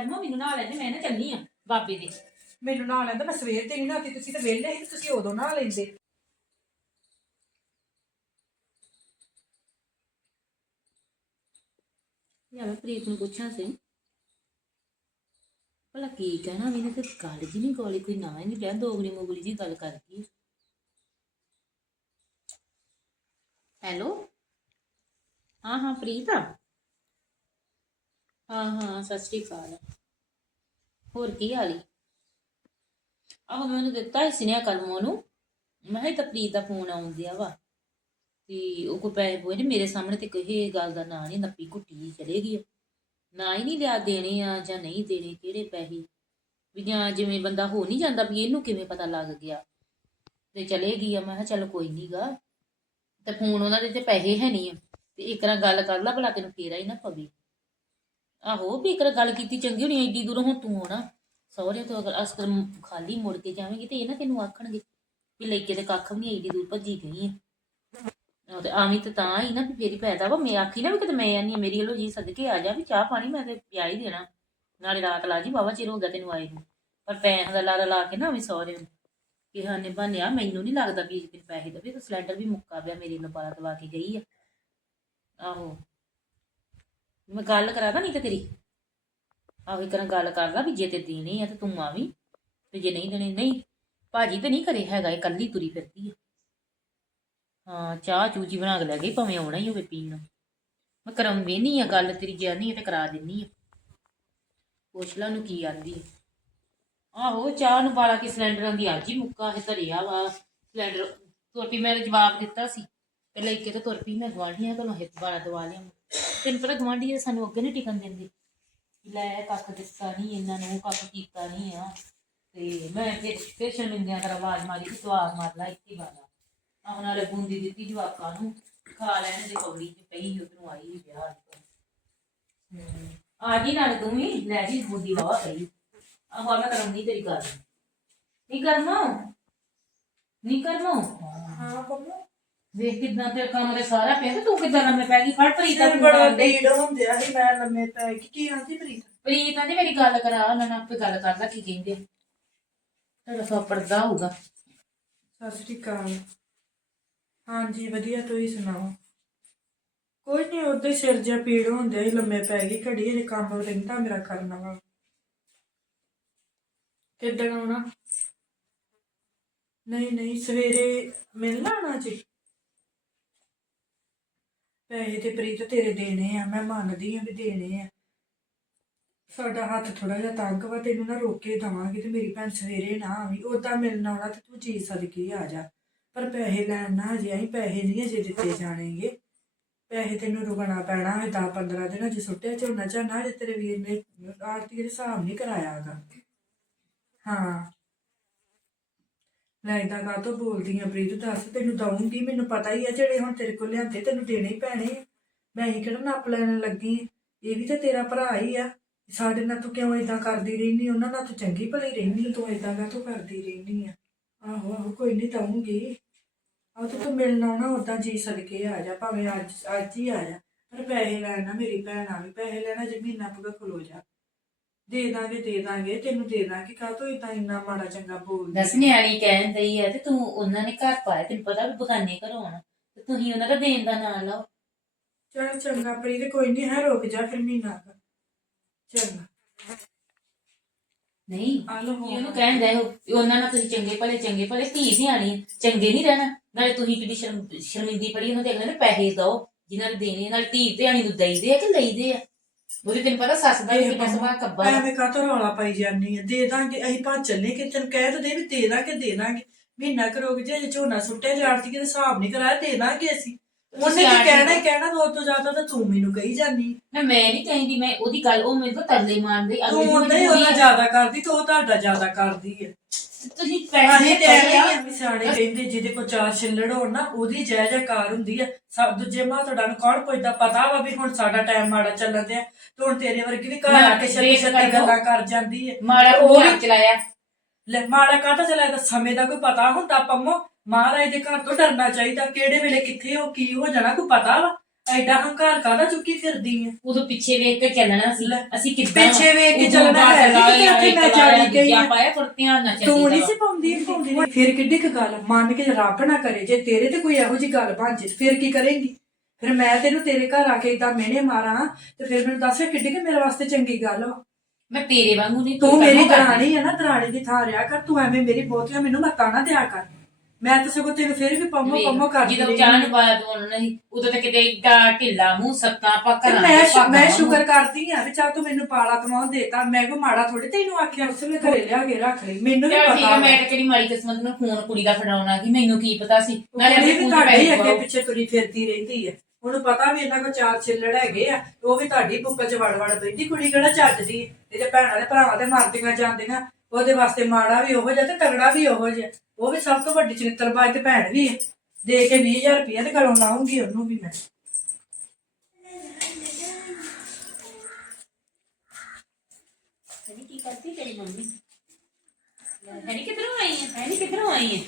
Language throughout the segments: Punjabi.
ਕਰਮੋ ਮੈਨੂੰ ਨਾਲ ਲੈਣੇ ਮੈਂ ਨਾ ਚੱਲੀ ਆ ਬਾਬੇ ਦੇ। ਮੈਨੂੰ ਨਾਲ ਲੈਂਦਾ ਮੈਂ ਸਵੇਰ ਤੇ ਨਹੀਂ ਨਹਾਤੀ ਤੁਸੀਂ ਤਾਂ ਵਿਹਲੇ ਸੀ ਤੁਸੀਂ ਉਦੋਂ ਨਹਾ ਲੈਂਦੇ। ਯਾਰ ਪ੍ਰੀਤ ਨੂੰ ਪੁੱਛਾਂ ਸੀ। ਭਲਾ ਕੀ ਕਹਿਣਾ ਵੀ ਨੇ ਤੇ ਗੱਲ ਜੀ ਨਹੀਂ ਗੋਲੀ ਕੋਈ ਨਾ ਨਹੀਂ ਪਿਆ ਦੋਗਲੀ ਮੋਗਲੀ ਜੀ ਗੱਲ ਕਰ ਗਈ ਹੈਲੋ? ਹਾਂ ਹਾਂ ਪ੍ਰੀਤ। ਆ ਹਾਂ ਹਾਂ, ਸਤਿ ਸ਼੍ਰੀ ਅਕਾਲ। ਹੋਰ ਕੀ ਹਾਲ ਈ? ਆਹੋ ਮੈਂ ਉਹਨੂੰ ਦਿੱਤਾ ਸੀ ਸੁਨੇਹਾ ਕਲਮੋਂ ਨੂੰ ਮੈਂ ਕਿਹਾ ਇਹ ਪ੍ਰੀਤ ਦਾ ਫੋਨ ਆਉਂਦਿਆ ਵਾ। ਤੇ ਉਹ ਕੋ ਪੈਸੇ ਪੋਏ ਨੇ ਮੇਰੇ ਸਾਹਮਣੇ ਤੇ ਕਿਸੇ ਗੱਲ ਦਾ ਨਾਂ ਨਹੀਂ ਨੱਪੀ ਘੁੱਟੀ ਜਿਹੀ ਚਲੇ ਗਈ ਆ। ਨਾ ਹੀ ਨਹੀਂ ਲਿਆ ਦੇਣੇ ਆ ਜਾਂ ਨਹੀਂ ਦੇਣੇ, ਕਿਹੜੇ ਪੈਸੇ? ਵੀ ਜਾਂ ਜਿਵੇਂ ਬੰਦਾ ਹੋ ਨਹੀਂ ਜਾਂਦਾ ਵੀ ਇਹਨੂੰ ਕਿਵੇਂ ਪਤਾ ਲੱਗ ਗਿਆ। ਤੇ ਚਲੇ ਗਈ ਆ, ਮੈਂ ਕਿਹਾ ਚੱਲ ਕੋਈ ਨਹੀਂਗਾ ਤੇ ਫੋਨ ਉਹਨਾਂ ਦੇ ਤੇ ਪੈਸੇ ਹੈ ਨਹੀਂ ਤੇ ਇੱਕ ਤਰ੍ਹਾਂ ਗੱਲ ਕਰ ਲਾ ਭਲਾ ਤੈਨੂੰ ਫੇਰਾ ਹੀ ਨਾ ਪਵੇ। ਆਹੋ ਵੀ ਇੱਕ ਵਾਰ ਗੱਲ ਕੀਤੀ ਚੰਗੀ ਹੋਣੀ, ਐਡੀ ਦੂਰੋਂ ਹੁਣ ਤੂੰ ਆਉਣਾ। ਸਹੁਰੇ ਤੋਂ ਅਗਰ ਅਸਕਰ ਖਾਲੀ ਮੁੜ ਕੇ ਜਾਵੇਂਗੀ ਤੇ ਇਹ ਨਾ ਤੈਨੂੰ ਆਖਣਗੇ ਵੀ ਲੈ ਕੇ ਤੇ ਕੱਖ ਵੀ ਨਹੀਂ ਐਡੀ ਦੂਰ ਭੱਜੀ ਗਈ ਆ। ਆਹੋ, ਤੇ ਆਵੀਂ ਤੇ ਤਾਂ ਹੀ ਨਾ ਵੀ ਫੇਰੀ ਪੈਦਾ ਵਾ। ਮੈਂ ਆਖੀ ਨਾ ਵੀ ਕਿਤੇ ਮੈਂ ਆਨੀ ਮੇਰੀ ਵੱਲੋਂ ਜੀ ਸਦਕੇ ਆ ਜਾ ਵੀ ਚਾਹ ਪਾਣੀ ਮੈਂ ਤੇ ਪਿਆ ਹੀ ਦੇਣਾ। ਨਾਲੇ ਰਾਤ ਲਾ ਜੀ ਬਾਵਾ ਚਿਰ ਹੋ ਗਿਆ ਤੈਨੂੰ ਆਏ ਨੂੰ। ਪਰ ਪੈਸਿਆਂ ਦਾ ਲਾਰਾ ਲਾ ਕੇ ਨਾ ਵੀ ਸਹੁਰੇ ਨੂੰ। ਕਿ ਹਾਨੇ ਬਾਨਿਆ ਮੈਨੂੰ ਨਹੀਂ ਲੱਗਦਾ ਵੀ ਇਸ ਪੈਸੇ ਦੇਵੇ, ਤੇ ਸਿਲੰਡਰ ਵੀ ਮੁੱਕਾ ਪਿਆ, ਮੇਰੇ ਨਾਲ ਬਾਰਾ ਦਵਾ ਕੇ ਗਈ ਆ। ਆਹੋ। ਮੈਂ ਗੱਲ ਕਰਾਦਾ ਨਹੀਂ ਤੇ ਤੇਰੀ। ਆਹੋ ਇੱਕ ਨਾਲ ਗੱਲ ਕਰਦਾ ਵੀ ਜੇ ਤੇ ਦੇਣੀ ਆ ਤੇ ਤੂੰ ਆਵੀਂ ਤੇ ਜੇ ਨਹੀਂ ਦੇਣੀ, ਨਹੀਂ। ਭਾਜੀ ਤੇ ਨਹੀਂ ਕਰੇ ਹੈਗਾ, ਇਹ ਕੱਲੀ ਤੁਰੀ ਫਿਰਦੀ ਆ। ਹਾਂ, ਚਾਹ ਚੂਜੀ ਬਣਾ ਕੇ ਲੈ ਗਈ, ਭਾਵੇਂ ਆਉਣਾ ਹੀ ਹੋਵੇ ਪੀਣ ਨੂੰ। ਮੈਂ ਕਰਾਉਂਦੀ ਨਹੀਂ ਆ ਗੱਲ, ਤੇਰੀ ਜਾਨੀ ਤੇ ਕਰਾ ਦਿੰਨੀ ਆ। ਪੁੱਛ ਲਾ ਨੂੰ ਕੀ ਆਂਦੀ ਆਹੋ, ਚਾਹ ਨੂੰ ਬਾਲਾ ਕੇ ਸਿਲੰਡਰਾਂ ਦੀ ਅੱਜ ਹੀ ਮੁੱਕਾ ਹੈ ਧਰਿਆ ਵਾ। ਸਿਲੰਡਰ, ਤੁਰ ਪਈ, ਮੈਂ ਜਵਾਬ ਦਿੱਤਾ ਸੀ। ਤੇ ਲੈ ਕੇ ਤੇ ਤੁਰ ਪਈ, ਮੈਂ ਗਵਾਂਢੀਆਂ ਕੋਲੋਂ ਹਿੱਤ ਬਾਲਾ ਦਵਾ ਲਿਆ। ਤੈਨੂੰ ਪਤਾ ਗਵਾਂਢੀ ਸਾਨੂੰ ਅੱਗੇ ਨਹੀਂ ਟਿਕਣ ਦਿੰਦੇ। ਲੈ ਕੱਖ ਦਿੱਤਾ ਨਹੀਂ ਇਹਨਾਂ ਨੂੰ ਕੱਖ ਕੀਤਾ ਨਹੀਂ ਆ। ਤੇ ਮੈਂ ਫਿਰ ਫਿਰ ਸ਼ਰਮਿੰਦਿਆਂ ਕਰ ਆਵਾਜ਼ ਮਾਰੀ ਕਿ ਸਵਾਦ ਮਾਰ ਲਾ, ਇੱਥੇ ਬਾਲਾ ਆਹ ਨਾਲੇ ਬੂੰਦੀ ਦਿੱਤੀ ਜਵਾਕਾਂ ਨੂੰ, ਖਾ ਲੈਣ ਦੇ ਕੌੜੀ ਚ ਪਈ ਉਧਰੋਂ ਆਈ ਵਿਆਹ ਦੀ ਆ ਜੀ ਨਾਲ ਤੂੰ ਵੀ, ਲੈ ਜੀ ਬੂੰਦੀ ਵਾਵਾ ਪਈ ਆਹ ਮੈਂ ਕਰਾਂਗੀ ਤੇਰੀ ਗੱਲ। ਨਹੀਂ ਕਰਨਾ ਨਹੀਂ ਕਰਨਾ ਹਾਂ ਬੰਮੋ ਵੇਖ ਕਿਦਾਂ ਤੇ ਕੰਮ ਦੇ ਸਾਰਾ ਪਿਆ ਤੇ ਤੂੰ ਕਿਦਾਂ ਲੰਮੇ ਪੈ ਗਈ? ਫੜ ਪ੍ਰੀਤ ਤੇ ਫੋਨ ਬੜਾ। ਢੀੜ ਹੁੰਦਿਆ ਸੀ ਮੈਂ ਲੰਮੇ ਪੈ ਗਈ। ਕੀ ਆਂਦੀ ਪ੍ਰੀਤ? ਪ੍ਰੀਤ ਕਹਿੰਦੀ ਮੇਰੀ ਗੱਲ ਕਰਾ ਉਹਨਾਂ ਨਾਲ ਆਪੇ ਗੱਲ ਕਰਦਾ ਕੀ ਕਹਿੰਦੇ? ਤੁਹਾਡਾ ਸਭ ਪੜਦਾ ਹੋਊਗਾ। ਸਤਿ ਸ਼੍ਰੀ ਅਕਾਲ। ਹਾਂਜੀ ਵਧੀਆ ਤੁਸੀਂ ਸੁਣਾਓ? ਕੋਈ ਨਹੀਂ ਉਹਦੇ ਸਿਰ ਜਿਹਾ ਪੀੜ ਹੁੰਦਿਆ ਸੀ ਲੰਮੇ ਪੈ ਗਈ ਘੜੀ ਇਹ ਕੰਮ ਰਹਿੰਦਾ ਮੇਰਾ ਕਰਨਾ ਵਾ ਆਉਣਾ? ਨਹੀਂ ਨਹੀਂ ਸਵੇਰੇ ਮਿਲਣਾ ਆਉਣਾ ਜੀ? ਪੈਸੇ ਤੇ ਪ੍ਰੀਤ ਤੇਰੇ ਦੇਣੇ ਆ, ਮੈਂ ਮੰਨਦੀ ਆ ਵੀ ਦੇਣੇ ਆ। ਸਾਡਾ ਹੱਥ ਥੋੜਾ ਜਿਹਾ ਤੰਗ ਵਾ, ਤੈਨੂੰ ਨਾ ਰੋਕੇ ਦਵਾਂਗੇ ਤੇ ਮੇਰੀ ਭੈਣ ਸਵੇਰੇ ਨਾ ਆਵੀਂ ਉਦਾਂ ਮਿਲਣ ਆਉਣਾ ਤੇ ਤੂੰ ਜੀ ਸਦਕੇ ਆ ਜਾ। ਪਰ ਪੈਸੇ ਲੈਣ ਨਾ ਅਜੇ ਅਸੀਂ ਪੈਸੇ ਨਹੀਂ ਅਜੇ ਦਿੱਤੇ ਜਾਣਗੇ। ਪੈਸੇ ਤੈਨੂੰ ਰੁਕਣਾ ਪੈਣਾ ਹੈ 10 15 ਦਿਨ ਅਜੇ ਸੁੱਟਿਆ ਝੋਨਾ ਝਾਨਾ ਅਜੇ ਤੇਰੇ ਵੀਰ ਨੇ ਆਰਤੀ ਦੇ ਹਿਸਾਬ ਨਹੀਂ ਕਰਾਇਆ ਹੈਗਾ ਹਾਂ। ਲੈ ਇਦਾਂ ਕਾਹਤੋਂ ਬੋਲਦੀ ਆ ਪ੍ਰੀਤ, ਦੱਸ ਤੈਨੂੰ ਦਊਂਗੀ, ਮੈਨੂੰ ਪਤਾ ਹੀ ਆ ਜਿਹੜੇ ਹੁਣ ਤੇਰੇ ਕੋਲ ਲਿਆਂਦੇ, ਤੈਨੂੰ ਦੇਣੇ ਹੀ ਪੈਣੇ ਆ। ਮੈਂ ਹੀ ਕਿਹੜਾ ਨੱਪ ਲੈਣ ਲੱਗੀ ਆਂ। ਇਹ ਵੀ ਤਾਂ ਤੇਰਾ ਭਰਾ ਹੀ ਆ। ਸਾਡੇ ਨਾਲ ਤੂੰ ਕਿਉਂ ਇਦਾਂ ਕਰਦੀ ਰਹਿਨੀ ਉਹਨਾਂ ਨਾਲ ਤੂੰ ਚੰਗੀ ਭਲੀ ਰਹਿਨੀ ਤੂੰ ਇਦਾਂ ਤੂੰ ਕਰਦੀ ਰਹਿਨੀ ਆ। ਆਹੋ ਆਹੋ, ਕੋਈ ਨਹੀਂ ਦਊਂਗੀ। ਆਹ ਤੂੰ ਤੂੰ ਮਿਲਣ ਆਉਣਾ ਉਦਾਂ ਜੀ ਸਦਕੇ ਆ ਜਾ, ਭਾਵੇਂ ਅੱਜ ਅੱਜ ਹੀ ਆ ਜਾ। ਪਰ ਪੈਸੇ ਲੈਣਾ ਮੇਰੀ ਭੈਣ ਆ ਵੀ, ਪੈਸੇ ਲੈਣਾ ਜੇ ਮਹੀਨਾ ਪੂਰਾ ਖਲੋ ਜਾ। ਦੇ ਦਾਂਗੇ ਦੇ ਦਾਂਗੇ ਤੈਨੂੰ ਦੇ ਦਾਂਗੇ ਕਾਹਤੋਂ ਇਦਾਂ ਇੰਨਾ ਮਾੜਾ ਚੰਗਾ ਬੋਲਦੀ ਦਸ ਨਿਆਣੀ ਕਹਿਣ ਦਈ ਹੈ ਤੇ ਤੂੰ ਉਹਨਾਂ ਨੇ ਘਰ ਪਾਇਆ ਤੈਨੂੰ ਪਤਾ ਵੀ ਬਗਾਨੇ ਘਰੋਂ ਆਉਣਾ ਤੇ ਤੁਸੀਂ ਉਹਨਾਂ ਦਾ ਦੇਣ ਦਾ ਨਾਂ ਲਾਓ। ਚਲ ਚੰਗਾ ਪ੍ਰੀਤ ਕੋਈ ਨਹੀਂ ਹੈ ਰੁਕ ਜਾ ਫਿਰ ਮਹੀਨਾ ਕੁ। ਚੰਗਾ। ਨਹੀਂ ਆ ਕੀ ਉਹਨੂੰ ਕਹਿਣ ਦੇ ਉਹਨਾਂ ਨਾਲ ਤੁਸੀਂ ਚੰਗੇ ਭਲੇ ਚੰਗੇ ਭਲੇ ਧੀ ਸਿਆਣੀ ਆ, ਚੰਗੇ ਨਹੀਂ ਰਹਿਣਾ। ਨਾਲੇ ਤੁਸੀਂ ਸ਼ਰਮ ਸ਼ਰਮਿੰਦੀ ਪੜੀ ਉਹਨਾਂ ਦੇ ਅਗਲੇ ਨੇ ਪੈਸੇ ਦਿਓ ਜਿਨ੍ਹਾਂ ਨੇ ਦੇਣੇ ਆ, ਨਾਲੇ ਧੀ ਧਿਆਣੀ ਨੂੰ ਦਈਦੇ ਆ ਕਿ ਲਈਦੇ ਆ? ਉਹਦੇ ਤੈਨੂੰ ਪਤਾ ਸੱਸ ਦਾ ਵੀ ਕਿੰਨਾ ਸੁਭਾਅ ਕੱਬਾ ਵਾ। ਐਵੇਂ ਕਾਹਤੋਂ ਰੌਲਾ ਪਾਈ ਜਾਂਦੀ ਆ? ਦੇ ਦਾਂਗੇ ਅਸੀਂ ਭੱਜ ਚੱਲੇ ਕਿ ਤੈਨੂੰ ਕਹਿ ਤਾਂ ਦੇ ਵੀ ਦੇ ਦਾਂਗੇ ਦੇ ਦਾਂਗੇ। ਮਹੀਨਾ ਕੁ ਰੁਕ ਜੇ ਝੋਨਾ ਸੁੱਟਿਆ ਜੇ ਆਰਤੀ ਦੇ ਹਿਸਾਬ ਨਹੀਂ ਕਰਾਇਆ ਦੇ ਦਾਂਗੇ ਅਸੀਂ। ਉਹਨੇ ਕੀ ਕਹਿਣਾ ਹੀ ਕਹਿਣਾ ਉਹ ਤੋਂ ਜ਼ਿਆਦਾ ਤਾਂ ਤੂੰ ਮੈਨੂੰ ਕਹੀ ਜਾਂਦੀ। ਨਾ ਮੈਂ ਨਹੀਂ ਕਹਿੰਦੀ ਮੈਂ ਉਹਦੀ ਗੱਲ ਉਹ ਮੈਨੂੰ ਤਾਂ ਤਰਲੇ ਮਾਰਦੇ ਤੂੰ ਉਹਦਾ ਹੀ ਉਹਦਾ ਜ਼ਿਆਦਾ ਕਰਦੀ ਤੇ ਉਹ ਤੁਹਾਡਾ ਜ਼ਿਆਦਾ ਕਰਦੀ ਹੈ ਤੁਸੀਂ ਅਸੀਂ ਪੈਸੇ ਤੇ ਐਵੇਂ ਹੀ ਆ ਵੀ ਸਿਆਣੇ ਕਹਿੰਦੇ ਜਿਹਦੇ ਕੋ ਚਾਰ ਛਿੱਲੜ ਹੋਣ ਨਾ ਉਹਦੀ ਜੈ ਜੈਕਾਰ ਹੁੰਦੀ ਆ। ਸਭ ਦੂਜੇ ਮਾਂ ਤੁਹਾਡਾ ਨੂੰ ਕੌਣ ਪੁੱਛਦਾ? ਪਤਾ ਵਾ ਵੀ ਹੁਣ ਸਾਡਾ ਟਾਈਮ ਮਾੜਾ ਚੱਲਣ ਦਿਆ। ਹੁਣ ਤੇਰੇ ਵਰਗੀ ਵੀ ਘਰ ਆ ਕੇ ਛੱਤੀ ਛੱਤੀ ਗੱਲਾਂ ਕਰ ਜਾਂਦੀ ਹੈ ਮਾੜਾ ਉਹ ਵੀ- ਚਲਾਇਆ। ਲੈ ਮਾੜਾ ਕਾਹਦਾ ਚਲਾਇਆ ਤਾਂ ਸਮੇਂ ਦਾ ਕੋਈ ਪਤਾ ਹੁੰਦਾ ਪੰਮੋ। ਮਹਾਰਾਜ ਦੇ ਘਰ ਤੋਂ ਡਰਨਾ ਚਾਹੀਦਾ ਕਿਹੜੇ ਵੇਲੇ ਕਿੱਥੇ ਹੋ ਕੀ ਹੋ ਜਾਣਾ ਕੋਈ ਪਤਾ ਵਾ? ਐਡਾ ਹੰਕਾਰ ਕਾਹਦਾ ਚੁੱਕੀ ਫਿਰਦੀ ਆ ਉਦੋਂ ਪਿੱਛੇ ਵੇਖ ਕੇ ਚੱਲਣਾ ਸੀ। ਅਸੀਂ ਕਿੱਦਾਂ ਪਿੱਛੇ ਵੇਖ ਕੇ ਚੱਲਣਾ ਹੈ ਨੀ ਕਿ ਉੱਥੇ ਮੈਂ ਜਾਣੀ ਗਈ ਆ। ਪਾਇਆ ਪਰ ਧਿਆਨ ਨਾਲ ਤੂੰ ਨਹੀਂ ਸੀ ਪਾਉਂਦੀ ਪਾਉਂਦੀ ਫਿਰ ਕਿੱਡੀ ਕੁ ਗੱਲ ਮੰਨ ਕੇ ਰੱਬ ਨਾ ਕਰੇ ਜੇ ਤੇਰੇ ਤੇ ਕੋਈ ਇਹੋ ਜੀ ਗੱਲ ਬਣ ਜੇ ਫਿਰ ਕੀ ਕਰੇਂਗੀ? ਫਿਰ ਮੈਂ ਤੈਨੂੰ ਤੇਰੇ ਘਰ ਆ ਕੇ ਇਦਾਂ ਮਿਹਣੇ ਮਾਰਾਂ ਤੇ ਫਿਰ ਮੈਨੂੰ ਦੱਸ ਫਿਰ ਕਿੱਡੀ ਕਿ ਮੇਰੇ ਵਾਸਤੇ ਚੰਗੀ ਗੱਲ ਵਾ ਮੈਂ ਤੇਰੇ ਵਾਂਗੂ ਨਹੀਂ ਤੂੰ ਮੇਰੀ ਦਰਾਣੀ ਆ ਨਾ ਦਰਾਣੀ ਦੀ ਥਾਂ ਰਿਆ ਕਰ ਤੂੰ ਐਵੇਂ ਮੇਰੀ ਬਹੁਤੀਆਂ ਮੈਨੂੰ ਮੱਤਾਂ ਨਾ ਦਿਆ ਕਰ। ਮੈਂ ਤਾਂ ਸਗੋਂ ਤੈਨੂੰ ਫਿਰ ਵੀ ਪੰਮੋ ਪੰਮੋ ਜਦੋਂ ਰਹੀ ਚਾਹ ਹਾਂ। ਨੂੰ ਬਾਅਦ ਬੋਲਣਾ ਨਹੀਂ ਉਦੋਂ ਤਾਂ ਕਿਤੇ ਏਡਾ ਢਿੱਲਾ ਮੂੰਹ ਸੱਤਾ ਤੇ ਪੱਕਾ ਮੈਂ ਮੈਂ ਸ਼ੁਕਰ ਕਰਦੀ ਆ ਵੀ ਚੱਲ ਤੂੰ ਮੈਨੂੰ ਪਾਲਾ ਤਮਾਉ ਦੇਤਾ ਮੈਂ ਕੋ ਮਾੜਾ ਥੋੜੀ ਤੈਨੂੰ ਆਖਿਆ ਉਸ ਵੇਲੇ ਘਰੇ ਲਿਆ ਕੇ ਰੱਖ ਲਈ ਮੈਨੂੰ ਵੀ ਪਤਾ ਹੈ ਮੈਂ ਤਾਂ ਕਿਹੜੀ ਮਾੜੀ ਕਿਸਮਤ ਨੂੰ ਫੋਨ ਕੁੜੀ ਦਾ ਫੜਾਉਣਾ ਕਿ ਮੈਨੂੰ ਕੀ ਪਤਾ ਸੀ। ਆਪਣੇ ਵੀ ਤੁਹਾਡੇ ਹੀ ਅੱਗੇ। ਪਿੱਛੇ ਤੁਰੀ ਫਿਰਦੀ ਰਹਿੰਦੀ ਹੈ ਉਹਨੂੰ ਪਤਾ ਵੀ ਇਹਨਾਂ ਕੋ ਚਾਰ ਛਿੱਲੜ ਹੈਗੇ ਆ ਉਹ ਵੀ ਤੁਹਾਡੀ ਬੁੱਕਲ 'ਚ ਵੜ ਵੜ ਬੈਠੀ ਕੁੜੀ ਕਿਹੜਾ ਚੱਜਦੀ ਹੈ ਇਹ ਤੇ ਭੈਣਾਂ ਦੇ ਭਰਾਵਾਂ ਤੇ ਮਰਦੀਆਂ ਜਾਂਦੀਆਂ, ਉਹਦੇ ਵਾਸਤੇ ਮਾੜਾ ਵੀ ਉਹੋ ਜਿਹਾ ਤੇ ਤਗੜਾ ਵੀ ਉਹੋ ਜਿਹਾ। ਉਹ ਵੀ ਸਭ ਤੋਂ ਵੱਡੀ ਚਰਿੱਤਰਬਾਜ਼ ਤੇ ਭੈਣ ਵੀ ਹੈ ਦੇ ਕੇ 20000 ਰੁਪਏ ਤੇ ਗਲੋਂ ਲਾਉਂਗੀ ਉਹਨੂੰ ਵੀ ਮੈਂ। ਹੈਨੀ, ਕੀ ਕਰਦੀ ਤੇਰੀ ਮੰਮੀ? ਹੈਨੀ ਕਿੱਧਰੋਂ ਆਈ ਹੈ ਹੈਨੀ ਕਿੱਧਰੋਂ ਆਈ ਹੈ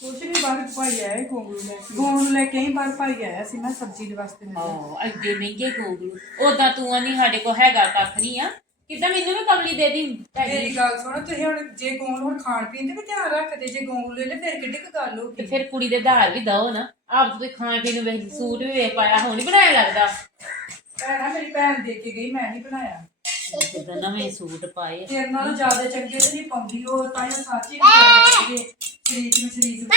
ਕੁਛ ਨਹੀਂ ਬਾਹਰ ਭਾਈ ਆਇਆ ਗੋਂਗਲੂ ਲੈ ਕੇ। ਗੋਂਗਲੂ ਲੈ ਕੇ ਹੀ ਬਾਹਰ ਭਾਈ ਆਇਆ ਸੀ ਮੈਂ ਸਬਜ਼ੀ ਦੇ ਵਾਸਤੇ ਓ ਅੱਗੇ ਮਹਿੰਗੇ ਗੋਗਲੂ ਉਦਾਂ ਤੂੰ ਆਨੀ ਸਾਡੇ ਕੋ ਹੈਗਾ ਕੱਖ ਨਹੀਂ ਆ। ਕਿੱਦਾਂ ਮੈਨੂੰ ਵੀ ਕਮਲੀ ਦੇ ਦੀ ਮੇਰੀ ਗੱਲ ਸੁਣੋ ਤੁਸੀਂ ਹੁਣ ਜੇ ਗੋਂਗਲੂ ਹੁਣ ਖਾਣ ਪੀਣ ਤੇ ਵੀ ਧਿਆਨ ਰੱਖਦੇ ਜੇ ਗੋਂਗਲੂ ਲੈ ਲੈ ਫਿਰ ਕਿੱਡੀ ਕੁ ਗੱਲ ਹੋ ਤੇ ਫਿਰ ਕੁੜੀ ਦੇ ਧਾਰ ਵੀ ਦਓ ਨਾ। ਆਪ ਤੁਸੀਂ ਖਾਣ ਪੀਣ ਨੂੰ ਵੇਖ ਸੂਟ ਵੀ ਵੇਖ ਪਾਇਆ ਹੁਣ ਨਹੀਂ ਬਣਾਇਆ ਲੱਗਦਾ। ਭੈਣਾ ਮੇਰੀ ਭੈਣ ਦੇ ਕੇ ਗਈ ਮੈਂ ਨਹੀਂ ਬਣਾਇਆ। ਕਿੱਦਾਂ ਨਵੇਂ ਸੂਟ ਪਾਏ ਤੇਰੇ ਨਾਲੋਂ ਜ਼ਿਆਦਾ ਚੰਗੇ ਤੇ ਨਹੀਂ ਪਾਉਂਦੀ ਉਹ ਤਾਂ ਹੀ ਸੱਚੀ ਚੰਗੇ ਸ਼ਰੀਕ ਨੂੰ ਸ਼ਰੀਕ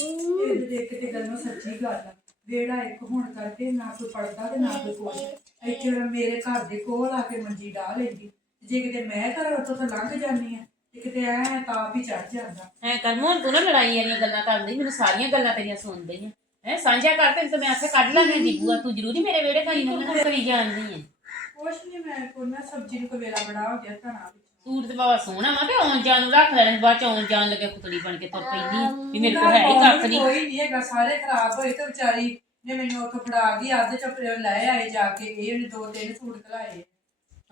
ਇਹ ਦੇਖ ਕੇ ਤੇ ਗੱਲ ਨੂੰ ਸੱਚੀ ਗੱਲ ਆ। ਵੇੜਾ ਇੱਕ ਹੁਣ ਕਰਕੇ ਨਾ ਕੋਈ ਪੜਦਾ ਤੇ ਨਾ ਕੋਈ ਕੋਈ ਇੱਥੇ ਹੁਣ ਮੇਰੇ ਘਰ ਦੇ ਕੋਲ ਆ ਕੇ ਮੰਜੀ ਢਾ ਲੈਂਦੀ। ਜੇ ਕਿਤੇ ਮੈਂ ਘਰ ਉੱਥੋਂ ਤਾਂ ਲੰਘ ਜਾਂਦੀ ਆ ਤੇ ਕਿਤੇ ਐ ਤਾਪ ਹੀ ਚੜ ਜਾਂਦਾ। ਐ ਕਰ ਮੋਹਨ ਤੂੰ ਨਾ ਲੜਾਈ ਵਾਲੀਆਂ ਗੱਲਾਂ ਕਰਦੀ ਮੈਨੂੰ ਸਾਰੀਆਂ ਗੱਲਾਂ ਤੇਰੀਆਂ ਸੁਣਦੀ ਆ। ਹੈ ਸਾਂਝਾ ਕਰ ਤੇ ਮੈਂ ਆਸੇ ਕੱਢ ਲਾਂਗੀ ਦੀ ਬੂਆ ਤੂੰ ਜ਼ਰੂਰੀ ਮੇਰੇ ਵਿਹੜੇ ਖਾਈ ਨਾ ਕਰੀ ਜਾਂਦੀ ਹੈ ਕੁਛ ਨਹੀਂ ਮੈਂ ਨਾ ਸਬਜ਼ੀ ਨੂੰ ਕੋਈ ਵੇਲਾ ਬੜਾ ਹੋ ਗਿਆ ਧਣਾ ਵਿੱਚ। ਸੂਟ ਤੇ ਬਾਬਾ ਸੋਹਣਾ ਵਾ ਤੇ ਆਉਣ ਜਾਣ ਨੂੰ ਰੱਖ ਲੈਣੇ ਬਾਅਦ ਚ ਆਉਣ ਜਾਣ ਲੱਗੇ ਕੁਤੜੀ ਬਣ ਕੇ ਤੁਰ ਪੈਂਦੀ ਆ ਵੀ ਮੇਰੇ ਕੋਲ ਹੈ ਹੀ ਕੱਖ ਨਹੀਂ ਕੋਈ ਨਹੀਂ ਹੈਗਾ ਸਾਰੇ ਖਰਾਬ ਹੋਏ ਤੇ ਵਿਚਾਰੀ ਨੇ ਮੈਨੂੰ ਉੱਥੋਂ ਫੜਾ ਗਈ ਅੱਧ ਚੱਪੜੇ ਲੈ ਆਏ ਜਾ ਕੇ ਇਹ ਉਹਨੇ ਦੋ ਤਿੰਨ ਸੂਟ ਕਲਾਏ।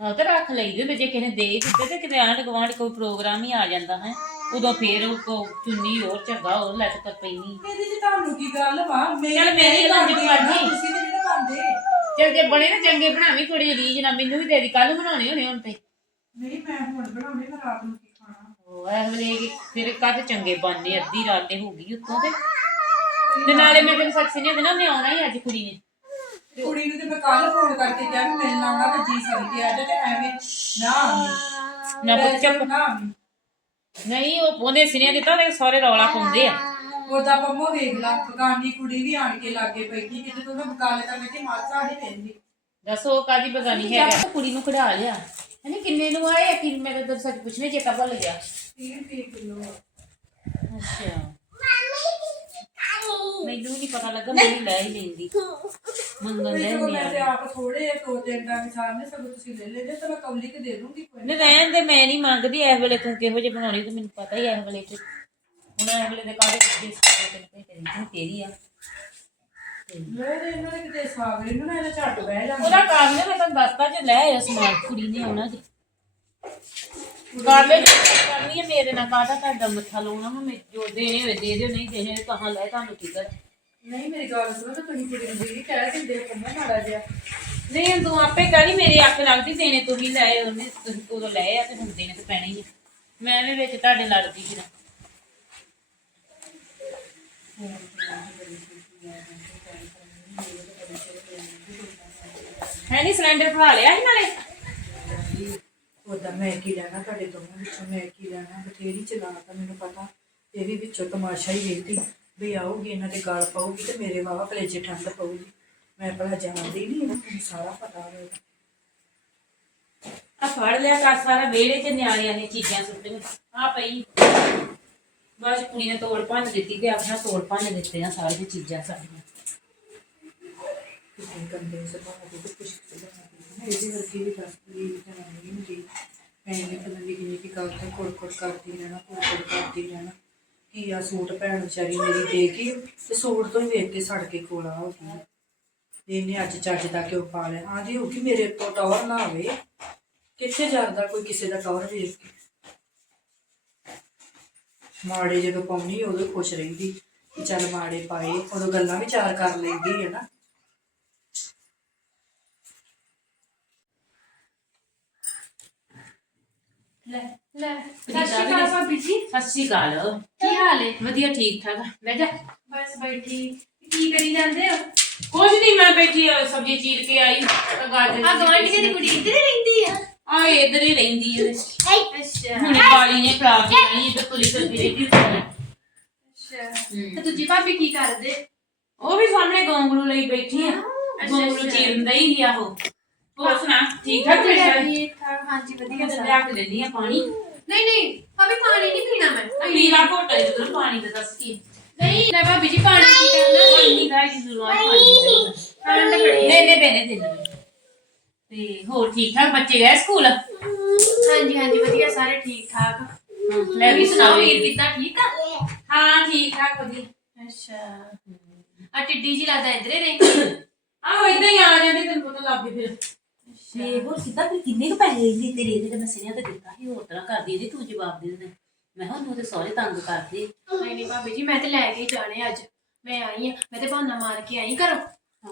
ਆਹ ਤੇ ਰੱਖ ਲਈਦੇ ਤੇ ਜੇ ਕਿਸੇ ਨੇ ਦੇ ਹੀ ਦਿੱਤੇ ਤੇ ਕਿਤੇ ਆਂਢ ਗੁਆਂਢ ਕੋਈ ਪ੍ਰੋਗਰਾਮ ਹੀ ਆ ਜਾਂਦਾ ਹੈ। ਉਦੋਂ ਫੇਰ ਉਹ ਕੋ ਚੁੰਨੀ ਹੋਰ ਝੱਗਾ ਹੋਰ ਲੈ ਕੇ ਪੈਂਦੀ। ਇਹਦੇ ਚ ਤੁਹਾਨੂੰ ਕੀ ਗੱਲ ਵਾ? ਚੱਲ ਮੇਰੀ ਬਣਦੀ ਜੇ ਮਰਜ਼ੀ। ਤੁਸੀਂ ਤੇ ਨਹੀਂ ਬੰਦੇ ਚਲ ਜੇ ਬਣੇ ਨਾ ਚੰਗੇ ਬਣਾਵੀਂ ਕੁੜੀ ਰੀਜ ਨਾ ਮੈਨੂੰ ਵੀ ਦੇ ਦੀ ਕੱਲ ਬਣਾਉਣੇ ਹੋਣੇ ਹੁਣ ਤੇ। ਨਹੀਂ ਮੈਂ ਹੁਣ ਬਣਾਉਣੇ ਮੈਂ ਰਾਤ ਨੂੰ ਕੀ ਖਾਣਾ। ਉਹ ਐ ਵੇਲੇ ਕਿ ਫਿਰ ਕੱਦ ਚੰਗੇ ਬਣਨੇ ਅੱਧੀ ਰਾਤ ਤੇ ਹੋ ਗਈ ਉੱਤੋਂ ਤੇ। ਤੇ ਨਾਲੇ ਮੈਂ ਤੈਨੂੰ ਸੱਚ ਨੇ ਦੇਣਾ ਮੈਂ ਆਉਣਾ ਹੀ ਅੱਜ ਕੁੜੀ ਨੇ। ਤੇ ਕੁੜੀ ਨੂੰ ਤੇ ਮੈਂ ਕੱਲ ਫੋਨ ਕਰਕੇ ਕਿਹਾ ਵੀ ਮਿਲਣ ਆਉਣਾ ਤੇ ਜੀ ਸਕਦੀ ਆ ਤੇ ਐਵੇਂ ਨਾ ਆਵੀਂ। ਨਾ ਪੁੱਤ ਚੁੱਪ। ਨਾ ਆਵੀਂ। ਨਹੀਂ ਉਹ ਉਹਦੇ ਸਿਨੇ ਦਿੱਤਾ ਤੇ ਸਾਰੇ ਰੌਲਾ ਪਾਉਂਦੇ ਆ। ਉਹਦਾ ਪੰਮੋ ਵੇਖ ਲਾ ਬਗਾਨੀ ਕੁੜੀ ਵੀ ਆਣ ਕੇ ਲਾਗੇ ਬੈਠੀ ਕਿਤੇ ਤੂੰ ਕਰਨੇ ਤੇ ਮਾਸਾ ਨਹੀਂ ਪੈਂਦੀ ਦੱਸੋ ਕਾਦੀ ਬਗਾਨੀ ਹੈਗਾ? ਕੁੜੀ ਨੂੰ ਕਢਾ ਲਿਆ। ਹਨੇ ਕਿੰਨੇ ਨੂੰ ਆਏ ਕਿ ਮੈਂ ਤਾਂ ਸੱਚ ਪੁੱਛਣੇ ਚੇਤਾ ਭੁੱਲ ਗਿਆ। 30 ਰੁਪਏ ਕਿਲੋ ਅੱਛਾ। ਮੈਨੂੰ ਨਹੀਂ ਪਤਾ ਲੱਗਾ ਮੈਨੂੰ ਲੈ ਹੀ ਲੈਂਦੀ। ਮੰਗਣ ਲੈ ਸਗੋਂ ਮੈਂ ਤੇ ਨਹੀਂ ਆਪ ਥੋੜੇ ਦੋ ਤਿੰਨ ਡੰਗ ਸਾਹਮਣੇ ਸਗੋਂ ਤੁਸੀਂ ਲੈ ਲੈਂਦੇ ਤਾਂ ਮੈਂ ਕੌਲੀ ਕੇ ਦੇ ਦੂੰਗੀ ਕੋਈ ਨੀ। ਨਹੀਂ ਰਹਿਣ ਦੇ ਮੈਂ ਨਹੀਂ ਮੰਗਦੀ ਇਸ ਵੇਲੇ ਤੂੰ ਕਿਹੋ ਜਿਹੇ ਬਣਾਉਣੀ ਤੇ ਮੈਨੂੰ ਪਤਾ ਹੀ ਇਸ ਵੇਲੇ ਤੇ। ਹੁਣ ਇਸ ਵੇਲੇ ਦੇ ਕਾਹਦੇ ਵਿੱਚ ਤੇਰੀ ਤੂੰ ਤੇਰੀ ਆ। ਦੇ ਇਹਨਾਂ ਦੇ ਕਿਤੇ ਸਾਗਰੇ ਨੂੰ ਨਾ ਇਹਦਾ ਝੱਟ ਬਹਿ ਜਾਂਦਾ। ਉਹਦਾ ਕੰਮ ਨੇ ਮੈਂ ਤੁਹਾਨੂੰ ਦੱਸਤਾ ਜੇ ਲੈ ਆਇਆ ਸਮਾਨ ਕੁੜੀ ਨੇ ਆਉਣਾ ਜੀ। ਕਰ ਲੈ ਜੋ ਕਰਨੀ ਹੈ ਮੇਰੇ ਨਾਲ ਕਾਹਦਾ ਤੁਹਾਡਾ ਮੱਥਾ ਲਾਉਣਾ ਵਾ, ਮੈਂ ਜੋ ਦੇਣੇ ਹੋਏ ਦੇ ਦਿਓ ਨਹੀਂ ਦੇਣੇ ਹੋਏ ਕਹਾਂ ਲੈ ਤੁਹਾਨੂੰ ਠੀਕ ਹੈ ਨਹੀਂ ਮੇਰੀ ਗੱਲ ਸੁਣੋ ਤਾਂ ਤੁਸੀਂ ਕੁੜੀ ਨੂੰ ਵੀ ਕਹਿ ਦਿੰਦੇ ਪੰਮਾ ਮਾੜਾ ਜਿਹਾ। ਨਹੀਂ ਹੁਣ ਤੂੰ ਆਪੇ ਕਹੀ ਮੇਰੇ ਅੱਖ ਲੱਗਦੀ ਦੇਣੇ ਤੂੰ ਹੀ ਲੈ ਉਹਨੇ ਤੁਸੀਂ ਉਦੋਂ ਲਏ ਆ ਤੇ ਹੁਣ ਦੇਣੇ ਤੇ ਪੈਣੇ ਹੀ ਆ। ਮੈਂ ਵੀ ਵਿੱਚ ਤੁਹਾਡੇ ਲੜਦੀ ਸੀ ਨਾ। ਹੈ ਨਹੀਂ ਸਿਲੰਡਰ ਭਰਾ ਲਿਆ ਸੀ ਨਾਲੇ? ਉਦਾਂ ਮੈਂ ਕੀ ਲੈਣਾ ਤੁਹਾਡੇ ਦੋਵਾਂ ਵਿੱਚੋਂ ਮੈਂ ਕੀ ਲੈਣਾ? ਬਥੇਰੀ ਚਲਾ ਤਾਂ ਮੈਨੂੰ ਪਤਾ। ਇਹ ਵੀ ਵਿੱਚੋਂ ਤਮਾਸ਼ਾ ਹੀ ਵੇਖਦੀ। ਵੀ ਆਊਗੀ ਇਹਨਾਂ ਦੇ ਗਾਲ ਪਾਊਗੀ ਤੇ ਮੇਰੇ ਵਾਵਾ ਕਲੇਜੇ ਠੰਡ ਪਊਗੀ। ਮੈਂ ਭਲਾ ਜਾਣਦੀ ਨਹੀਂ ਇਹਨੂੰ ਸਾਰਾ ਪਤਾ ਹੋਵੇਗਾ ਆ ਫੜ ਲਿਆ ਕਰ ਸਾਰਾ ਵਿਹੜੇ 'ਚ ਨਿਆਣਿਆਂ ਦੀਆਂ ਚੀਜ਼ਾਂ ਸੁੱਟੀਆਂ ਆ ਪਈ। ਬਸ ਕੁੜੀ ਨੇ ਤੋੜ ਭੰਨ ਦਿੱਤੀ ਤੇ ਆਪਣਾ ਤੋੜ ਭੰਨ ਦਿੱਤੇ ਆ ਸਾਰੀਆਂ ਚੀਜ਼ਾਂ ਸਾਡੀਆਂ। ਕਿਤੇ ਗੰਦੇ ਸੁਭਾਅ ਦੇ ਤੇ ਕੁਛ ਕਿਤੇ ਇਹਦੇ ਵਰਗੀ ਵੀ ਦੱਸਦੀ ਜਨਾਨੀ ਹੁੰਦੀ ਮੈਂ ਨੇ ਪਤਾ ਨਹੀਂ ਕਿੰਨੀ ਕੀ ਗੱਲ ਤੇ ਕੋੜ ਕੋੜ ਕਰਦੀ ਰਹਿਣਾ ਕੋੜ ਕੋੜ ਕਰਦੀ ਰਹਿਣਾ। ਕੀ ਆ ਸੂਟ ਭੈਣ ਵਿਚਾਰੀ ਮੇਰੀ ਦੇ ਕੇ ਤੇ ਸੂਟ ਤੋਂ ਹੀ ਵੇਖ ਕੇ ਸੜ ਕੇ ਕੋਲਾ ਹੋ ਗਈ ਇਹਨੇ ਅੱਜ ਚੱਜ ਦਾ ਕਿਉਂ ਪਾ ਲਿਆ। ਹਾਂ ਜੀ, ਉਹ ਕਿ ਮੇਰੇ ਤੋਂ ਟੌਰ ਨਾ ਆਵੇ। ਕਿੱਥੇ ਜਾਂਦਾ ਕੋਈ ਕਿਸੇ ਦਾ ਟੌਰ ਵੇਖ ਕੇ? ਮਾੜੇ ਜਦੋਂ ਪਾਉਣੀ, ਉਦੋਂ ਖੁਸ਼ ਰਹਿੰਦੀ। ਚੱਲ ਮਾੜੇ ਪਾਏ, ਉਦੋਂ ਗੱਲਾਂ ਵੀ ਚਾਰ ਕਰ ਲੈਂਦੀ ਹੈ ਨਾ। ਲੈ ਲੈ ਪ੍ਰੀਤਾ ਸਤਿ ਸ਼੍ਰੀ ਵੀ ਅਕਾਲ ਦੱਸ। ਭਾਬੀ ਜੀ। ਸਤਿ ਸ਼੍ਰੀ ਅਕਾਲ। ਕੀ ਹਾਲ ਹੈ ਵਧੀਆ ਠੀਕ ਠਾਕ। ਬਹਿ ਜਾ। ਬਸ ਬੈਠੀ। ਕੀ ਕਰੀ ਜਾਂਦੇ ਹੋ? ਕੁਝ ਨਹੀਂ ਮੈਂ ਬੈਠੀ ਆ, ਸਬਜ਼ੀ ਚੀਰ ਕੇ ਆਈ। ਤਾਂ ਗਾਜਰ ਆ ਗਵਾਂਢੀ ਦੀ ਕੁੜੀ ਇੱਧਰ ਹੀ ਰਹਿੰਦੀ ਆ? ਆ ਇਧਰ ਹੀ ਰਹਿੰਦੀ ਹੈ ਅੱਛਾ। ਹੁਣੇ ਪਾਲੀ ਨੇ ਖਰਾਬ ਕੇ ਨਹੀਂ ਤੇ ਪੁਲਿਸ ਕਰਦੀ ਰਹੀ ਅੱਛਾ। ਤੇ ਦੂਜੀ ਭਾਬੀ ਕੀ ਕਰਦੇ? ਉਹ ਵੀ ਸਾਹਮਣੇ ਗੋਂਗਲੂ ਲਈ ਬੈਠੀ ਆ। ਅੱਛਾ, ਗੋਂਗਲੂ ਅੱਛਾ। ਚੀਰਨ ਹੀ ਹੀ ਆ ਉਹ। ਹੋਰ ਸੁਣਾ? ਠੀਕ ਠਾਕ ਬੈਠਾ ਠੀਕ ਠਾਕ ਹਾਂਜੀ ਵਧੀਆ ਸਾਰਾ। ਲਿਆ ਕੇ ਦਿੰਦੀ ਆ ਪਾਣੀ। ਨਹੀਂ ਨਹੀਂ ਭਾਬੀ ਪਾਣੀ ਨਹੀਂ ਪੀਣਾ ਮੈਂ। ਪੀਲਾ ਘੋਟ ਇਧਰ ਪਾਣੀ ਦਾ ਦੱਸ ਕੀ। ਨਹੀਂ। ਲੈ ਭਾਬੀ ਜੀ ਪਾਣੀ ਕੀ ਕਰਨਾ ਨਹੀਂ ਦਾ ਜੀ ਜ਼ਰੂਰ ਪਾਣੀ ਠੰਡ ਬੜੀ ਦੇ ਦੇ ਦੇ ਦੇ ਤੇ ਹੋਰ ਠੀਕ ਠਾਕ ਬੱਚੇ ਗਏ ਸਕੂਲ? ਹਾਂਜੀ ਹਾਂਜੀ ਵਧੀਆ ਸਾਰੇ ਠੀਕ ਠਾਕ। ਲੈ ਵੀ ਸੁਣਾਓ ਵੀਰ ਕਿੱਦਾਂ ਠੀਕ ਆ? ਹਾਂ ਠੀਕ ਠਾਕ ਵਧੀਆ। ਅੱਛਾ। ਆ ਟਿੱਡੀ ਜੀ ਲੱਗਦਾ ਇੱਧਰ ਰਹਿੰਦੀ ਆਹੋ ਇਦਾਂ ਹੀ ਆ ਜਾਂਦੇ ਤੈਨੂੰ ਪਤਾ ਲੱਗ ਗਿਆ ਫਿਰ। ਤੇ ਹੋਰ ਸਿੱਧਾ ਵੀ ਕਿੰਨੇ ਕੁ ਪੈਸੇ ਲੈਂਦੀ ਤੇਰੇ ਇਹਦੇ ਤੇ? ਮੈਂ ਸਿਰਿਆ ਤੇ ਦਿੱਤਾ ਸੀ ਹੋਰ ਤਰ੍ਹਾਂ ਕਰਦੀ ਇਹਦੀ ਤੂੰ ਜਵਾਬ ਦੇ ਦੇ। ਮੈਂ ਕਿਹਾ ਉਹਨੂੰ ਤੇ ਸਾਰੇ ਤੰਗ ਕਰਦੇ। ਨਹੀਂ ਨਹੀਂ ਭਾਬੀ ਜੀ ਮੈਂ ਤੇ ਲੈ ਕੇ ਹੀ ਜਾਣੇ ਅੱਜ। ਮੈਂ ਆਈ ਆ ਮੈਂ ਤੇ ਬਹਾਨਾ ਮਾਰ ਕੇ ਆਈ ਘਰੋਂ।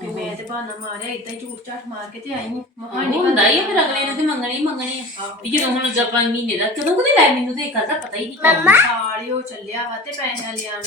ਤੇ ਮੈਂ ਤੇ ਬਹਾਨਾ ਮਾਰਿਆ ਇਦਾਂ ਹੀ ਝੂਠ ਝਾਠ ਮਾਰ ਕੇ ਤੇ ਆਈ ਹਾਂ। ਮਹਾ ਹਾਂ ਹੁੰਦਾ ਹੀ ਆ, ਫਿਰ ਅਗਲੇ ਨੇ ਤੇ ਮੰਗਣੇ ਹੀ ਮੰਗਣੇ ਆ। ਵੀ ਜਦੋਂ ਹੁਣ ਜਪਾਂ ਮਹੀਨੇ ਦਾ ਕਦੋਂ ਕਦੇ ਲੈ ਮੈਨੂੰ ਤੇ ਕਰਦਾ ਪਤਾ ਹੀ ਨਹੀਂ। ਮੰਮਾ? ਸਾਲੀ ਉਹ ਚੱਲਿਆ ਵਾ ਤੇ ਪੈਸੇ ਲਿਆਣ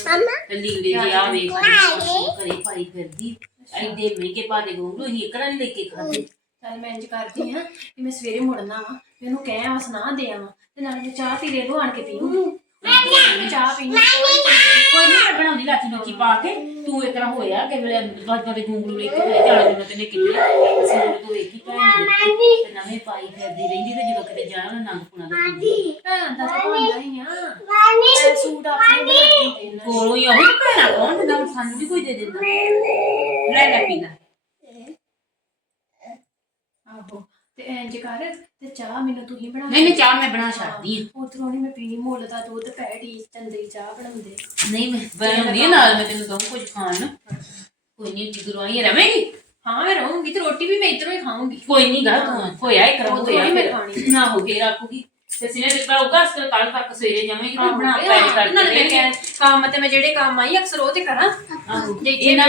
ਲੀੜੇ ਜੇ ਆ ਵੇਖ ਘਰੇ ਪਾਈ ਫਿਰਦੀ। ਐਡੇ ਮਹਿੰਗੇ ਪਾਦੇ ਗੋਂਗਲੂ ਹੀ ਇੱਕ ਨਹੀਂ ਲੈ ਕੇ ਖਾਦੇ। ਚੱਲ ਮੈਂ ਇੰਜ ਕਰਦੀ ਹਾਂ ਕਿ ਮੈਂ ਸਵੇਰੇ ਮੁੜਨਾ ਵਾ ਮੈਨੂੰ ਕਹਿ ਆ ਸੁਣਾ ਦੇ ਆਵਾਂ ਤੇ ਨਾਲ ਮੈਂ ਚਾਹ ਧੀਰੇ ਲੋ ਆਣ ਕੇ ਪੀਊਂ। ਮੈਂ ਚਾਹ ਪੀਣੀ ਕੋਈ ਨਹੀਂ। ਬਣਾਉਂਦੀ ਲਾਚੀ ਲੋਚੀ ਪਾ ਕੇ ਤੂੰ ਇੱਕ ਨਾ ਹੋਇਆ ਕਿ ਵੇਲੇ ਬਾਜਾਂ ਦੇ ਗੂੰਗਲੂ ਲੈ ਕੇ ਤੇ ਜਾਲੇ ਦੇ ਤੈਨੇ ਕਿੱਲੇ ਸੂਟ ਤੂੰ ਵੇਖੀ ਭੈਣ ਨੇ ਤੇ ਨਵੇਂ ਪਾਈ ਫਿਰਦੀ ਰਹਿੰਦੀ ਤੇ ਜਦੋਂ ਕਿਤੇ ਜਾਣਾ ਨਾ ਨੰਗ ਪੁਣਾ ਦਾ ਭੈਣ ਦਾ ਤਾਂ ਹੁੰਦਾ ਹੀ ਆ। ਮੈਂ ਸੂਟ ਆਪਣੇ ਬਣਾ ਕੇ ਦੇਣਾ। ਕੋਲੋਂ ਹੀ ਉਹ ਭੈਣਾ ਕੌਣ ਦਿੰਦਾ ਹੁਣ ਸਾਨੂੰ ਵੀ ਕੋਈ ਦੇ ਦਿੰਦਾ? ਲੈ ਲੈ ਆਹੋ ਤੇ ਇੰਜ ਕਰ ਤੇ ਚਾਹ ਮੈਨੂੰ ਤੂੰ ਹੀ ਬਣਾ ਨਹੀਂ ਮੈਂ ਚਾਹ ਮੈਂ ਬਣਾ ਛੱਡਦੀ ਆ ਉਧਰੋਂ ਨਹੀਂ ਮੈਂ ਪੀਣੀ ਮੁੱਲ ਦਾ ਦੁੱਧ ਪੈੜੀ ਚੰਦਰੀ ਚਾਹ ਬਣਾਉਂਦੇ। ਨਹੀਂ ਮੈਂ ਬਣਾਉਂਦੀ ਆ ਨਾਲ ਮੈਂ ਤੈਨੂੰ ਦਊਂ ਕੁਝ ਖਾਣ। ਨੂੰ ਕੋਈ ਨਹੀਂ ਜਿਗਰੋਂ ਆਈ ਰਵੇਂਗੀ? ਹਾਂ ਮੈਂ ਰਹੂੰਗੀ ਤੇ ਰੋਟੀ ਵੀ ਮੈਂ ਇਧਰੋਂ ਹੀ ਖਾਊਂਗੀ। ਕੋਈ ਨਹੀਂ ਗਾ ਤੂੰ ਹੋਇਆ ਹੀ ਕਰੋ ਹੋਇਆ ਹੀ ਹੀ ਮੈਂ ਮੈਂ ਖਾਣੀ। ਨਾ ਹੋ ਗਿਆ ਰੱਖੂਗੀ ਤੇ ਸਿਨੇ ਦਿੱਤਾ ਹੋਗਾ ਅਸਕਰ ਕੱਲ ਤੱਕ ਸਵੇਰੇ ਜਾਵੇਂਗੀ ਤੂੰ ਬਣਾ ਪੈਕ ਕਰ ਨਾਲੇ ਦੇ ਮੈਂ ਕਿਹਾ, ਕੰਮ ਤੇ ਮੈਂ ਜਿਹੜੇ ਕੰਮ ਆਈ ਅਕਸਰ ਉਹ ਤੇ ਕਰਾਂ। ਆਹੋ ਜੇ ਇਹ ਨਾ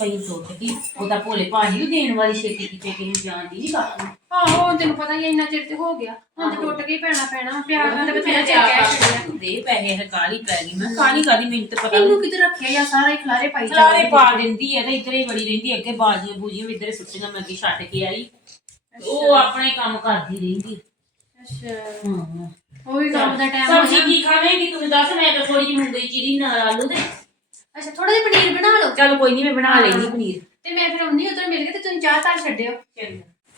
ਪਈ ਟੁੱਟ ਗਈ ਉਹਦਾ ਭੋਲੇ ਭਾਜੀ ਨੂੰ ਦੇਣ ਵਾਲੀ ਛੇਤੀ ਕਿਤੇ ਕਿਸੇ ਨੂੰ ਜਾਣਦੀ ਨਹੀਂ ਬਾਤ ਆਹੋ ਹੁਣ ਤੈਨੂੰ ਪਤਾ ਹੀ ਆ, ਇੰਨਾ ਚਿਰ ਤੇ ਹੋ ਗਿਆ। ਹੁਣ ਤੇ ਟੁੱਟ ਕੇ ਹੀ ਪੈਣਾ ਪੈਣਾ। ਪਿਆਰ ਨਾਲ ਤੇ ਬਥੇਰਾ ਚਿਰ ਕਹਿ ਛੱਡਿਆ। ਦੇ ਪੈਸੇ ਹੈ ਕਾਲੀ ਪੈ ਗਈ। ਮੈਂ ਕਾਲੀ ਕਾਦੀ ਮੈਨੂੰ ਤੇ ਪਤਾ ਇਹਨੂੰ ਕਿਤੇ ਰੱਖਿਆ ਜਾਂ ਸਾਰਾ ਹੀ ਖਲਾਰੇ ਪਾਈ ਖਲਾਰੇ ਪਾ ਦਿੰਦੀ ਹੈ ਤੇ ਇੱਧਰ ਹੀ ਬੜੀ ਰਹਿੰਦੀ ਅੱਗੇ ਬਾਜੀਆਂ ਬੂਜੀਆਂ ਵੀ ਇੱਧਰ ਹੀ ਸੁੱਟੀਆਂ ਮੈਂ ਅੱਗੇ ਛੱਡ ਕੇ ਆਈ। ਉਹ ਆਪਣੇ ਕੰਮ ਕਰਦੀ ਰਹਿੰਦੀ। ਅੱਛਾ। ਹਾਂ ਉਹ ਵੀ ਕੰਮ ਦਾ ਟਾਈਮ ਹੋ ਸਬਜ਼ੀ ਗਿਆ ਕੀ ਖਾਵੇਂਗੀ? ਤੂੰ ਦੱਸ ਮੈਂ ਤਾਂ ਥੋੜੀ ਜਿਹੀ ਮੂੰਗੀ ਚੀਰੀ ਨਾਲ ਆਲੂ ਦੇ। ਅੱਛਾ ਥੋੜਾ ਜਿਹਾ ਪਨੀਰ ਬਣਾ ਲਓ। ਚਲ ਕੋਈ ਨਹੀਂ ਮੈਂ ਬਣਾ ਲੈਣੀ ਪਨੀਰ। ਤੇ ਮੈਂ ਫਿਰ ਉਨੀ ਉਧਰ ਮਿਲ ਗਈ ਤੇ ਤੁਸੀਂ ਚਾਹ ਧਰ ਛੱਡਿਓ।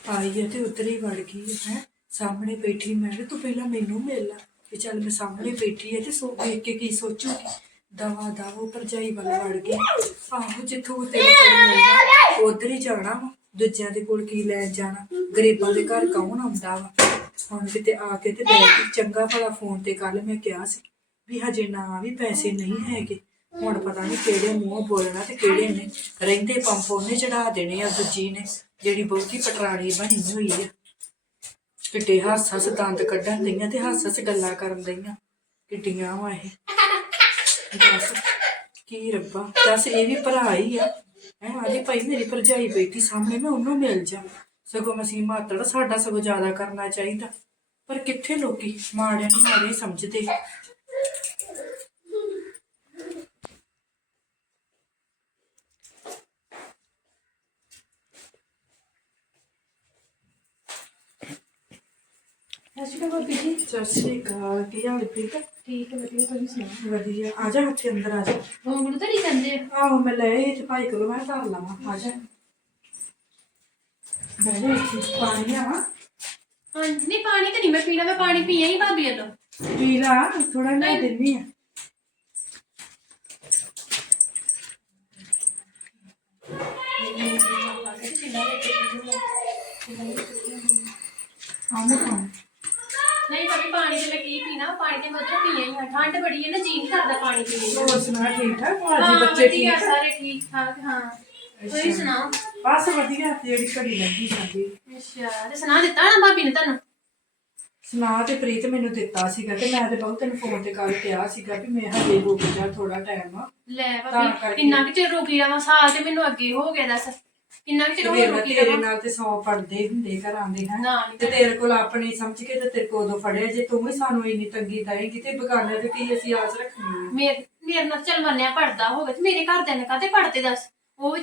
ਆਈ ਹੈ ਤੇ ਉੱਧਰ ਹੀ ਵੜ ਗਈ ਹੈ। ਸਾਹਮਣੇ ਬੈਠੀ ਮੈਂ ਕਿਹਾ ਤੂੰ ਪਹਿਲਾਂ ਮੈਨੂੰ ਮਿਲ ਲਾ ਕਿ ਚੱਲ ਮੈਂ ਸਾਹਮਣੇ ਬੈਠੀ ਹੈ ਤੇ ਸੋ ਵੇਖ ਕੇ ਕੀ ਸੋਚੂਗੀ। ਦਵਾ ਦਵਾ ਭਰਜਾਈ ਵੱਲ ਵੜ ਗਈ। ਆਹੋ ਜਿੱਥੋਂ ਤੇਰੇ ਕੋਲ ਮਿਲਣਾ ਉਧਰ ਹੀ ਜਾਣਾ ਵਾ। ਦੂਜਿਆਂ ਦੇ ਕੋਲ ਕੀ ਲੈਣ ਜਾਣਾ? ਗਰੀਬਾਂ ਦੇ ਘਰ ਕੌਣ ਆਉਂਦਾ ਵਾ? ਹੁਣ ਕਿਤੇ ਆ ਕੇ ਤੇ ਬੈਠ ਚੰਗਾ ਭਲਾ ਫੋਨ ਤੇ ਕੱਲ ਮੈਂ ਕਿਹਾ ਸੀ ਵੀ ਹਜੇ ਨਾ ਵੀ ਪੈਸੇ ਨਹੀਂ ਹੈਗੇ। ਹੁਣ ਪਤਾ ਨਹੀਂ ਕਿਹੜੇ ਮੂੰਹ ਬੋਲਣਾ ਤੇ ਕਿਹੜੇ ਨੇ ਰਹਿੰਦੇ ਪੰਪ ਉਹਨੇ ਚੜਾ ਦੇਣੇ ਆ, ਦੂਜੀ ਨੇ ਜਿਹੜੀ ਬਹੁਤੀ ਪਟਰਾਣੀ ਬਣੀ ਹੋਈ ਆ। ਕਿੱਡੇ ਹੱਸ ਹੱਸ ਦੰਦ ਕੱਢਣ ਦਈਆਂ ਤੇ ਹੱਸ ਹੱਸ ਗੱਲਾਂ ਕਰਨ ਦਈਆਂ ਕਿੱਡੀਆਂ ਵਾ ਇਹ। ਦੱਸ ਕੀ ਰੱਬਾ। ਦੱਸ ਇਹ ਵੀ ਭਰਾ ਹੀ ਆ। ਹੈ ਆਦੇ ਭਾਈ ਮੇਰੀ ਭਰਜਾਈ ਬੈਠੀ ਸਾਹਮਣੇ, ਮੈਂ ਉਹਨੂੰ ਮਿਲ ਜਾ। ਸਗੋਂ ਮਸੀਂ ਮਾਤੜ ਸਾਡਾ ਸਗੋਂ ਜ਼ਿਆਦਾ ਕਰਨਾ ਚਾਹੀਦਾ। ਪਰ ਕਿੱਥੇ ਲੋਕੀ ਮਾੜਿਆਂ ਨੂੰ ਮਾੜੇ ਹੀ ਸਮਝਦੇ? ਅੱਛਾ ਭਾਬੀ ਜੀ। ਸਤਿ ਸ਼੍ਰੀ ਅਕਾਲ ਕੀ ਹਾਲ ਪ੍ਰੀਤ? ਠੀਕ ਹੈ ਵਧੀਆ ਤੁਸੀਂ ਸੁਣਾਓ? ਵਧੀਆ। ਆ ਜਾ ਹੱਥੇ ਅੰਦਰ ਆ ਜਾ। ਗੋਂਗਲੂ ਤਾਂ ਨਹੀਂ ਜਾਂਦੇ? ਆਹੋ ਮੈਂ ਲੈ ਆਈ ਤੇ ਭਾਈ ਕੋਲ ਮੈਂ ਧਰ ਲਵਾਂ। ਆ ਜਾ। ਬਹਿ ਜਾ ਇੱਥੇ ਪਾਣੀ ਆ ਹਾਂਜੀ ਨਹੀਂ ਪਾਣੀ ਤਾਂ ਨਹੀਂ ਮੈਂ ਪੀਣਾ ਮੈਂ ਪਾਣੀ ਪੀਆ ਹੀ ਭਾਬੀ ਵੱਲੋਂ। ਪੀ ਲਾ ਥੋੜਾ ਮੈਂ ਦਿੰਨੀ ਆ। ਆਮੂ ਖਾਂ ਨਹੀਂ ਭਾਬੀ ਪਾਣੀ ਤੇ ਮੈਂ ਕੀ ਪੀਣਾ ਪਾਣੀ ਤੇ ਮੈਂ ਉਧਰੋਂ ਪੀਆ ਹੀ। ਆ ਠੰਡ ਬੜੀ ਹੈ ਨਾ ਜੀ ਨਹੀਂ ਕਰਦਾ ਪਾਣੀ ਪੀਣ ਨੂੰ ਹੋਰ ਸੁਣਾ ਠੀਕ ਠਾਕ? ਹਾਂ ਭਾਜੀ ਬੱਚੇ ਠੀਕ? ਸਾਰੇ ਠੀਕ ਠਾਕ ਹਾਂ। ਤੁਸੀਂ ਸੁਣਾਓ? ਬਸ ਵਧੀਆ ਤੇ ਜਿਹੜੀ ਘੜੀ ਲੱਗੀ ਜਾਂਦੀ। ਅੱਛਾ ਤੇ ਸੁਣਾ ਦਿੱਤਾ ਨਾ ਭਾਬੀ ਨੇ ਤੁਹਾਨੂੰ? ਸੁਣਾ ਤੇ ਪ੍ਰੀਤ ਮੈਨੂੰ ਦਿੱਤਾ ਸੀਗਾ ਤੇ ਮੈਂ ਤੇ ਬਹੁਤ ਤੈਨੂੰ ਫੋਨ ਤੇ ਗੱਲ ਕਿਹਾ ਸੀਗਾ ਵੀ ਮੈਂ ਹਜੇ ਰੁਕ ਜਾ ਥੋੜਾ ਟਾਈਮ ਲੈ ਤਾਂ ਭਾਬੀ ਕਰਕੇ। ਕਿੰਨਾ ਕੁ ਚਿਰ ਰੁਕੀ ਰਵਾਂ? ਸਾਲ ਤੇ ਮੈਨੂੰ ਅੱਗੇ ਹੋ ਗਿਆ ਦੱਸ। ਕਿੰਨਾ ਕੁ ਚਿਰ ਹੋਰ ਤੇਰੇ ਰੁਕੀ ਤੇਰੇ ਰਵਾਂ? ਨਾਲ ਤੇ ਸੌ ਪੜਦੇ ਹੁੰਦੇ ਘਰਾਂ ਦੇ ਹੈ। ਨਾ ਤੇ ਤੇਰੇ ਕੋਲ ਆਪਣੀ ਸਮਝ ਕੇ ਤੇ ਤੇਰੇ ਕੋਲ ਉਦੋਂ ਫੜਿਆ ਜੇ ਤੂੰ ਵੀ ਸਾਨੂੰ ਇੰਨੀ ਤੰਗੀ ਦੇਏਂਗੀ ਤੇ ਬਗਾਨੇ ਤੇ ਕੀ ਅਸੀਂ ਆਸ ਰੱਖਣੀ ਹੈ ਮੇਰੇ ਮੇਰੇ ਨਾਲ ਚੱਲ ਮੰਨਿਆ ਪੜਦਾ ਹੋਵੇ ਤੇ ਮੇਰੇ ਘਰ ਦੇ ਨੇ ਕਾਤੇ ਪੜਦੇ ਦੱਸ? ਉਹ ਵਿਚਾਰੇ